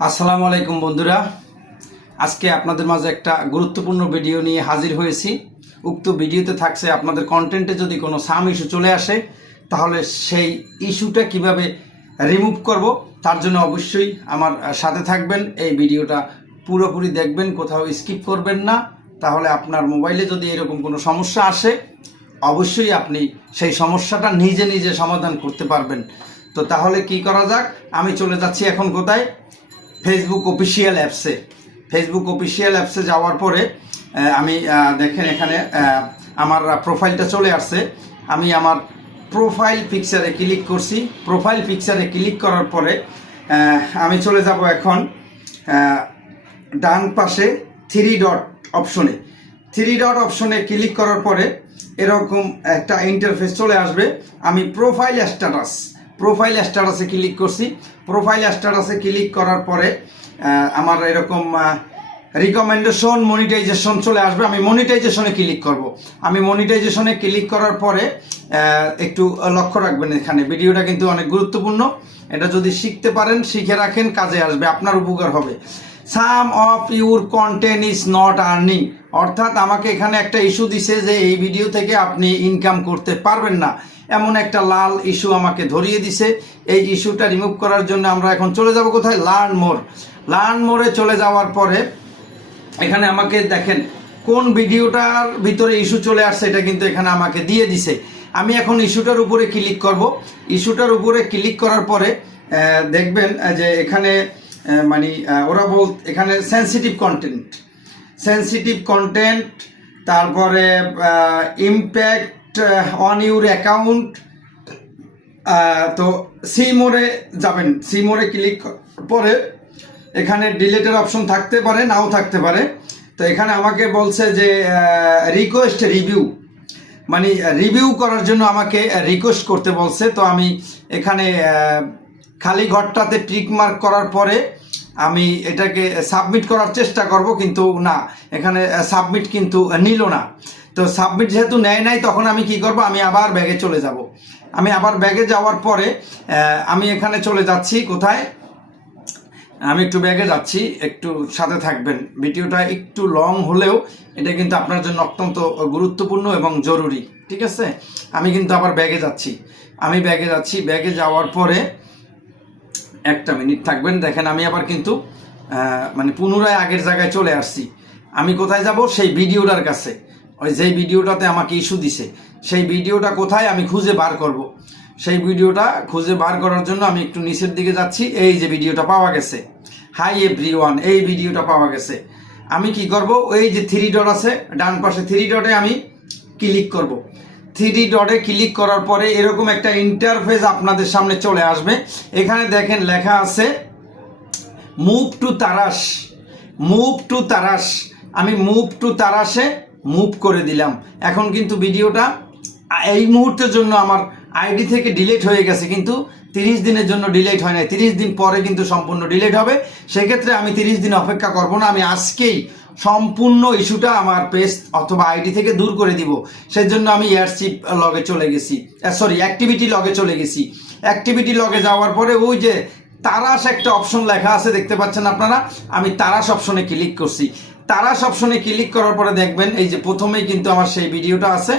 আসসালামু আলাইকুম বন্ধুরা, আজকে আপনাদের মাঝে একটা গুরুত্বপূর্ণ ভিডিও নিয়ে হাজির হয়েছি। উক্ত ভিডিওতে থাকছে আপনাদের কন্টেন্টে যদি কোনো সাম ইস্যু চলে আসে তাহলে সেই ইস্যুটা কিভাবে রিমুভ করব, তার জন্য অবশ্যই আমার সাথে থাকবেন। এই ভিডিওটা পুরোপুরি দেখবেন, কোথাও স্কিপ করবেন না। তাহলে আপনার মোবাইলে যদি এরকম কোনো সমস্যা আসে অবশ্যই আপনি সেই সমস্যাটা নিজে নিজে সমাধান করতে পারবেন। তো তাহলে কি করা যাক, আমি চলে যাচ্ছি এখন কোথায়, ফেসবুক অফিসিয়াল অ্যাপসে। ফেসবুক অফিসিয়াল অ্যাপসে যাওয়ার পরে আমি দেখেন এখানে আমার প্রোফাইলটা চলে আসছে। আমি আমার প্রোফাইল পিকচারে ক্লিক করছি। প্রোফাইল পিকচারে ক্লিক করার পরে আমি চলে যাব এখন ডান পাশে থ্রি ডট অপশনে। থ্রি ডট অপশনে ক্লিক করার পরে এরকম একটা ইন্টারফেস চলে আসবে। আমি প্রোফাইল স্ট্যাটাসে ক্লিক করছি। প্রোফাইল স্ট্যাটাসে ক্লিক করার পরে আমার এরকম রিকমেন্ডেশন মনিটাইজেশন চলে আসবে। আমি মনিটাইজেশনে ক্লিক করব। আমি মনিটাইজেশনে ক্লিক করার পরে একটু লক্ষ্য রাখবেন, এখানে ভিডিওটা কিন্তু অনেক গুরুত্বপূর্ণ। এটা যদি শিখতে পারেন, শিখে রাখেন, কাজে আসবে, আপনার উপকার হবে। Some of your content is not earning, অর্থাৎ আমাকে এখানে একটা ইস্যু দিছে যে এই ভিডিও থেকে আপনি ইনকাম করতে পারবেন না, এমন একটা লাল ইস্যু আমাকে ধরিয়ে দিছে। এই ইস্যুটা রিমুভ করার জন্য আমরা এখন চলে যাব কোথায়, লার্ন মোরে চলে যাওয়ার পরে এখানে আমাকে দেখেন কোন ভিডিওটার ভিতরে ইস্যু চলে আসছে, এটা কিন্তু এখানে আমাকে দিয়ে দিছে। আমি এখন ইস্যুটার উপরে ক্লিক করব। ইস্যুটার উপরে ক্লিক করার পরে দেখবেন যে এখানে ওরা এখানে সেন্সিটিভ কন্টেন্ট, তারপরে ইম্প্যাক্ট অন ইউর অ্যাকাউন্ট। তো সি মোড়ে যাবেন। সি মোড়ে ক্লিক পরে এখানে ডিলেটের অপশন থাকতে পারে, নাও থাকতে পারে। তো এখানে আমাকে বলছে যে রিকোয়েস্ট রিভিউ, রিভিউ করার জন্য আমাকে রিকোয়েস্ট করতে বলছে। তো আমি এখানে খালি ঘরটাতে টিক মার্ক করার পরে আমি এটাকে সাবমিট করার চেষ্টা করব, কিন্তু না, এখানে সাবমিট কিন্তু নিল না। তো সাবমিট যেহেতু নেয় নাই, তখন আমি কি করব, আমি আবার ব্যাগে চলে যাব। আমি আবার ব্যাগে যাওয়ার পরে আমি এখানে চলে যাচ্ছি কোথায়, আমি একটু ব্যাগে যাচ্ছি, একটু সাথে থাকবেন। ভিডিওটা একটু লং হলেও এটা কিন্তু আপনার জন্য অত্যন্ত গুরুত্বপূর্ণ এবং জরুরি, ঠিক আছে। আমি কিন্তু আবার ব্যাগে যাচ্ছি। ব্যাগে যাওয়ার পরে একটা মিনিট থাকবেন। দেখেন আমি আবার কিন্তু পুনরায় আগের জায়গায় চলে আসছি। আমি কোথায় যাব, সেই ভিডিওটার কাছে। ওই যেই ভিডিওটাতে আমাকে ইস্যু দিছে সেই ভিডিওটা কোথায় আমি খুঁজে বার করব। সেই ভিডিওটা খুঁজে বার করার জন্য আমি একটু নিচের দিকে যাচ্ছি। এই যে ভিডিওটা পাওয়া গেছে, হাই এভরিওয়ান, এই ভিডিওটা পাওয়া গেছে। আমি কি করব, ওই যে থ্রি ডট আছে ডান পাশে, থ্রি ডটে আমি ক্লিক করব। থ্রি ডটে ক্লিক করার পরে এরকম একটা ইন্টারফেস আপনাদের সামনে চলে আসবে। এখানে দেখেন লেখা আছে মুভ টু তারাশ। আমি মুভ টু তারাশে মুভ করে দিলাম। এখন কিন্তু ভিডিওটা এই মুহূর্তের জন্য আমার আইডি থেকে ডিলিট হয়ে গেছে, কিন্তু 30 দিনের জন্য ডিলিট হয় না। 30 দিন পরে কিন্তু সম্পূর্ণ ডিলিট হবে। সেক্ষেত্রে আমি 30 দিন অপেক্ষা করব না, আমি আজকেই সম্পূর্ণ ইস্যুটা আমার পেজ অথবা আইডি থেকে দূর করে দিব। সেজন্য আমি এয়ারশিপ লগে চলে গেছি, অ্যাক্টিভিটি লগে চলে গেছি। অ্যাক্টিভিটি লগে যাওয়ার পরে ওই যে তারাশ একটা অপশন লেখা আছে, দেখতে পাচ্ছেন আপনারা। আমি তারাশ অপশনে ক্লিক করছি। তারাশ অপশনে ক্লিক করার পরে দেখবেন এই যে প্রথমেই কিন্তু আমার সেই ভিডিওটা আছে।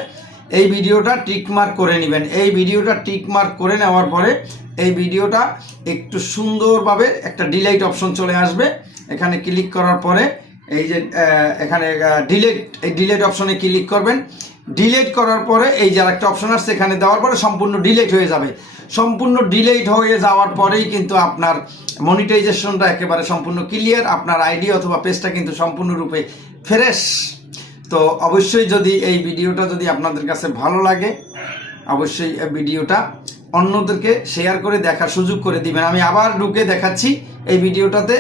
এই ভিডিওটা টিকমার্ক করে নেবেন। এই ভিডিওটা টিকমার্ক করে নেওয়ার পরে এই ভিডিওটা একটু সুন্দরভাবে একটা ডিলিট অপশন চলে আসবে। এখানে ক্লিক করার পরে এই যে এখানে ডিলিট অপশনে ক্লিক করবেন। ডিলিট করার পরে এই যে আরেকটা অপশন আসছে, এখানে দেওয়ার পরে সম্পূর্ণ ডিলিট হয়ে যাবে। সম্পূর্ণ ডিলিট হয়ে যাওয়ার পরেই কিন্তু আপনার মনিটাইজেশনটা একেবারে সম্পূর্ণ ক্লিয়ার। আপনার আইডি অথবা পেজটা কিন্তু সম্পূর্ণরূপে ফ্রেশ। তো অবশ্যই যদি এই ভিডিওটা যদি আপনাদের কাছে ভালো লাগে, অবশ্যই ভিডিওটা অন্যদেরকে শেয়ার করে দেখার সুযোগ করে দিবেন। আমি আবার ঢুকে দেখাচ্ছি এই ভিডিওটাতে।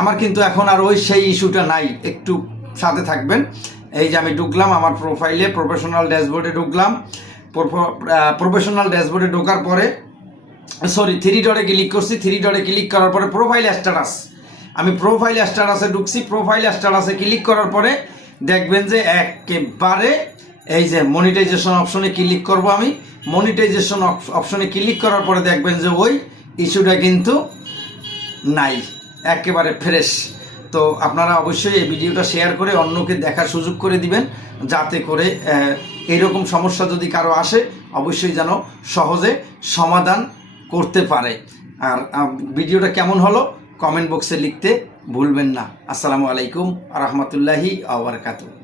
আমার কিন্তু এখন আর সেই ইস্যুটা নাই, একটু সাথে থাকবেন। এই যে আমি ঢুকলাম আমার প্রোফাইলে, প্রফেশনাল ড্যাশবোর্ডে ঢুকলাম। প্রফেশনাল ড্যাশবোর্ডে ঢোকার পরে থ্রি ডটে ক্লিক করছি। থ্রি ডটে ক্লিক করার পরে প্রোফাইল স্ট্যাটাস, আমি প্রোফাইল স্ট্যাটাসে ঢুকছি। প্রোফাইল স্ট্যাটাসে ক্লিক করার পরে দেখবেন যে একেবারে এই যে মনিটাইজেশন অপশনে ক্লিক করব। আমি মনিটাইজেশন অপশনে ক্লিক করার পরে দেখবেন যে ওই ইস্যুটা কিন্তু নাই। একেবারে ফ্রেশ। তো আপনারা অবশ্যই এই ভিডিওটা শেয়ার করে অন্যকে দেখার সুযোগ করে দিবেন, যাতে করে এইরকম সমস্যা যদি কারো আসে অবশ্যই যেন সহজে সমাধান করতে পারে। আর ভিডিওটা কেমন হলো কমেন্ট বক্সে লিখতে ভুলবেন না। আসসালামু আলাইকুম আ রহমতুল্লাহি আ বারাকাতুহু।